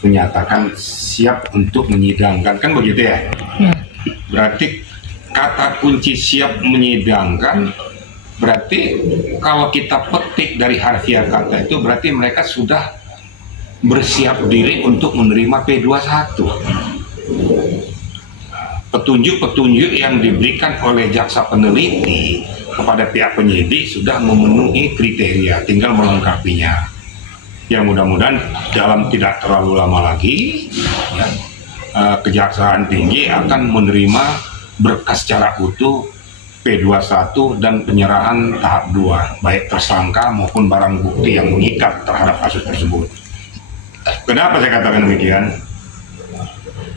menyatakan siap untuk menyidangkan, kan begitu ya? Ya. Berarti kata kunci siap menyidangkan, berarti kalau kita petik dari harfiah kata itu berarti mereka sudah bersiap diri untuk menerima P21. Petunjuk-petunjuk yang diberikan oleh jaksa peneliti kepada pihak penyidik sudah memenuhi kriteria, tinggal melengkapinya. Ya mudah-mudahan dalam tidak terlalu lama lagi ya, Kejaksaan Tinggi akan menerima berkas secara utuh P21 dan penyerahan tahap 2, baik tersangka maupun barang bukti yang mengikat terhadap kasus tersebut. Kenapa saya katakan demikian?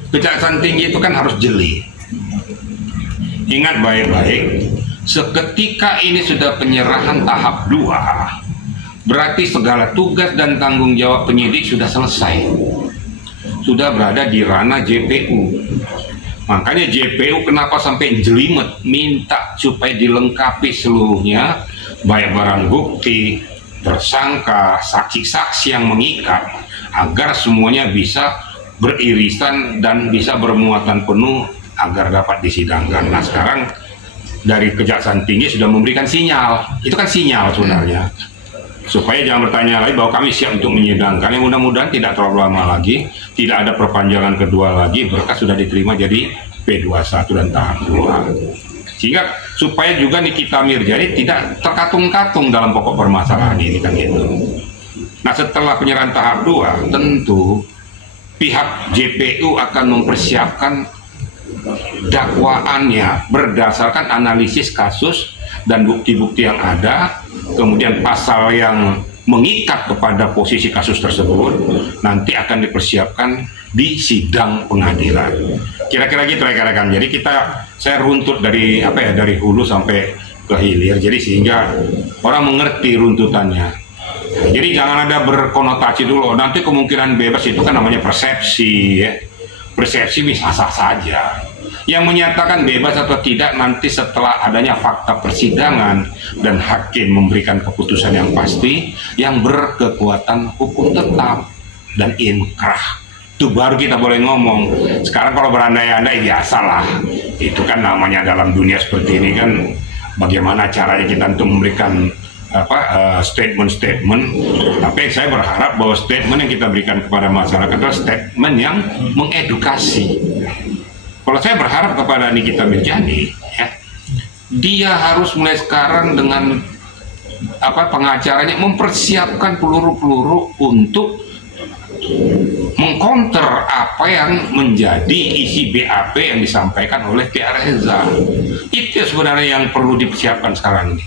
Kejaksaan Tinggi itu kan harus jeli. Ingat baik-baik, seketika ini sudah penyerahan tahap 2, berarti segala tugas dan tanggung jawab penyidik sudah selesai. Sudah berada di ranah JPU. Makanya JPU kenapa sampai jelimet minta supaya dilengkapi seluruhnya, baik barang bukti, tersangka, saksi-saksi yang mengikat, agar semuanya bisa beririsan dan bisa bermuatan penuh agar dapat disidangkan. Nah sekarang dari Kejaksaan Tinggi sudah memberikan sinyal, itu kan sinyal sebenarnya, supaya jangan bertanya lagi bahwa kami siap untuk menyidangkan. Yang mudah-mudahan tidak terlalu lama lagi, tidak ada perpanjangan kedua lagi, berkas sudah diterima jadi P21 dan tahap 2. Sehingga supaya juga Nikita Mirzani tidak terkatung-katung dalam pokok permasalahan ini kan gitu. Nah setelah penyerahan tahap 2 tentu pihak JPU akan mempersiapkan dakwaannya berdasarkan analisis kasus dan bukti-bukti yang ada, kemudian pasal yang mengikat kepada posisi kasus tersebut nanti akan dipersiapkan di sidang pengadilan. Kira-kira gitu rekan-rekan. Jadi saya runtut dari dari hulu sampai ke hilir, jadi sehingga orang mengerti runtutannya. Jadi jangan ada berkonotasi dulu, nanti kemungkinan bebas itu kan namanya persepsi ya. Persepsi bisa sah saja. Yang menyatakan bebas atau tidak nanti setelah adanya fakta persidangan dan hakim memberikan keputusan yang pasti yang berkekuatan hukum tetap dan inkrah. Itu baru kita boleh ngomong. Sekarang kalau berandai-andai biasalah. Itu kan namanya dalam dunia seperti ini kan bagaimana caranya kita untuk memberikan statement-statement. Tapi saya berharap bahwa statement yang kita berikan kepada masyarakat adalah statement yang mengedukasi. Kalau saya berharap kepada Nikita Mirzani, ya, dia harus mulai sekarang dengan pengacaranya mempersiapkan peluru-peluru untuk mengcounter apa yang menjadi isi BAP yang disampaikan oleh pihak Reza. Itu sebenarnya yang perlu dipersiapkan sekarang ini.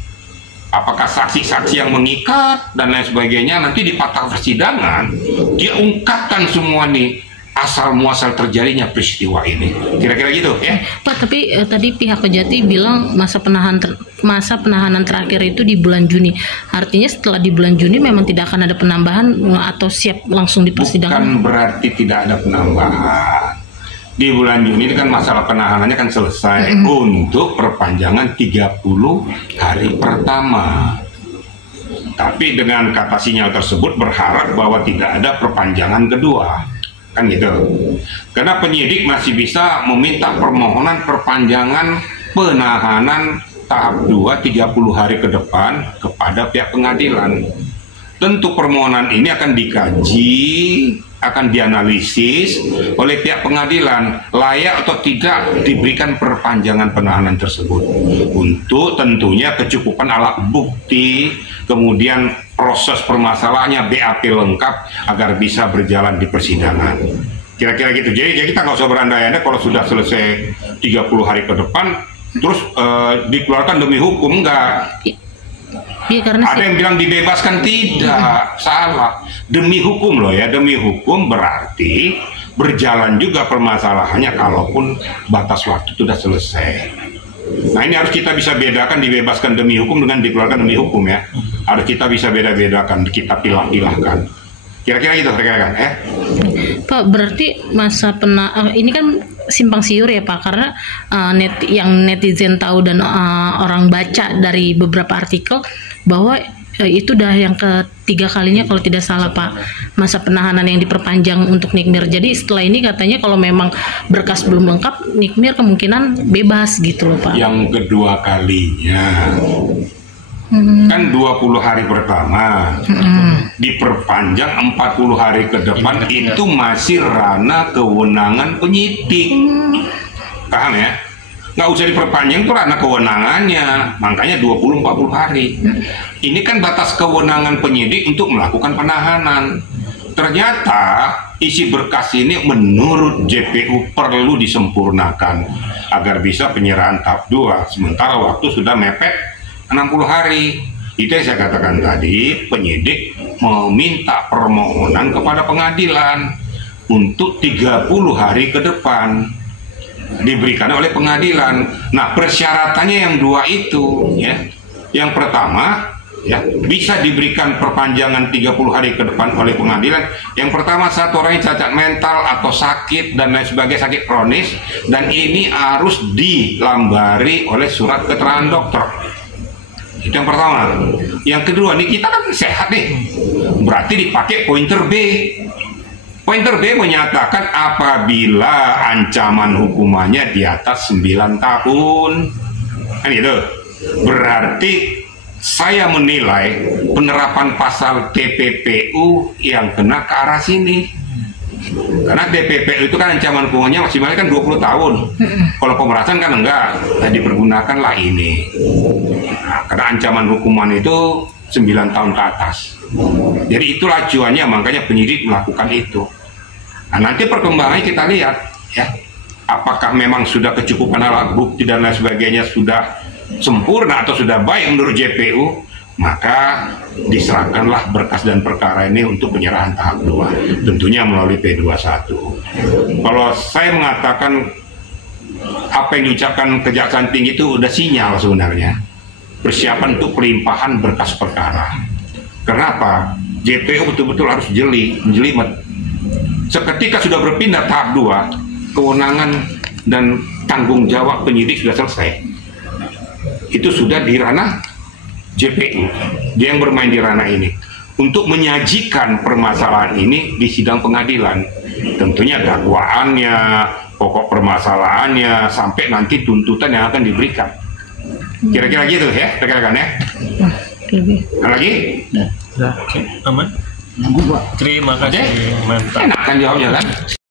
Apakah saksi-saksi yang mengikat dan lain sebagainya nanti di fakta persidangan dia ungkapkan semua nih asal muasal terjadinya peristiwa ini. Kira-kira gitu ya. Pak, tapi tadi pihak Kejati bilang masa penahanan terakhir itu di bulan Juni. Artinya setelah di bulan Juni memang tidak akan ada penambahan atau siap langsung di persidangan? Bukan berarti tidak ada penambahan. Di bulan Juni ini kan masalah penahanannya kan selesai untuk perpanjangan 30 hari pertama. Tapi dengan kata sinyal tersebut berharap bahwa tidak ada perpanjangan kedua. Kan gitu. Karena penyidik masih bisa meminta permohonan perpanjangan penahanan tahap 2 30 hari ke depan kepada pihak pengadilan. Tentu permohonan ini akan dikaji, akan dianalisis oleh pihak pengadilan layak atau tidak diberikan perpanjangan penahanan tersebut untuk tentunya kecukupan alat bukti, kemudian proses permasalahannya BAP lengkap agar bisa berjalan di persidangan. Kira-kira gitu. Jadi kita nggak usah berandai-andai kalau sudah selesai 30 hari ke depan terus dikeluarkan demi hukum, enggak. Ya, karena ada yang bilang dibebaskan, tidak, salah. Demi hukum loh ya, demi hukum berarti berjalan juga permasalahannya kalaupun batas waktu itu sudah selesai. Nah ini harus kita bisa bedakan dibebaskan demi hukum dengan dikeluarkan demi hukum ya. Harus kita bisa beda-bedakan, kita pilah-pilahkan. Kira-kira gitu rekan-rekan ya. Pak, berarti masa ini kan simpang siur ya Pak, karena yang netizen tahu dan orang baca dari beberapa artikel bahwa Itu udah yang ketiga kalinya kalau tidak salah Pak, masa penahanan yang diperpanjang untuk Nikmir. Jadi setelah ini katanya kalau memang berkas belum lengkap, Nikmir kemungkinan bebas gitu loh Pak. Yang kedua kalinya kan 20 hari pertama diperpanjang 40 hari ke depan, itu masih ranah kewenangan penyidik. Paham ya? Nggak usah diperpanjang, itu ranah kewenangannya, makanya 20-40 hari. Ini kan batas kewenangan penyidik untuk melakukan penahanan. Ternyata isi berkas ini menurut JPU perlu disempurnakan agar bisa penyerahan tahap 2, sementara waktu sudah mepet 60 hari. Itu yang saya katakan tadi, penyidik meminta permohonan kepada pengadilan untuk 30 hari ke depan diberikan oleh pengadilan. Nah, persyaratannya yang dua itu ya. Yang pertama ya, bisa diberikan perpanjangan 30 hari ke depan oleh pengadilan. Yang pertama, satu orang yang cacat mental atau sakit dan lain sebagainya, sakit kronis, dan ini harus dilambari oleh surat keterangan dokter. Itu yang pertama. Yang kedua, nih kita kan sehat nih, berarti dipakai pointer B. Pointer B menyatakan apabila ancaman hukumannya di atas 9 tahun. Kan gitu. Berarti saya menilai penerapan pasal TPPU yang kena ke arah sini. Karena TPPU itu kan ancaman hukumannya maksimalnya kan 20 tahun. Kalau pemerasan kan enggak, nah, dipergunakanlah ini. Nah, karena ancaman hukuman itu 9 tahun ke atas. Jadi itulah acuannya, makanya penyidik melakukan itu. Nah, nanti perkembangannya kita lihat ya. Apakah memang sudah kecukupan alat bukti dan lain sebagainya sudah sempurna atau sudah baik menurut JPU, maka diserahkanlah berkas dan perkara ini untuk penyerahan tahap 2, tentunya melalui P21. Kalau saya mengatakan apa yang diucapkan Kejaksaan Tinggi itu udah sinyal sebenarnya persiapan untuk pelimpahan berkas perkara. Kenapa? JPU betul-betul harus jelimet. Seketika sudah berpindah tahap 2, kewenangan dan tanggung jawab penyidik sudah selesai. Itu sudah di ranah JPU, dia yang bermain di ranah ini untuk menyajikan permasalahan ini di sidang pengadilan. Tentunya dakwaannya, pokok permasalahannya, sampai nanti tuntutan yang akan diberikan. Kira-kira gitu ya, rekan-rekan ya. Ada lagi? Oke, aman. Terima kasih, mantap. Enak kan jawabnya kan?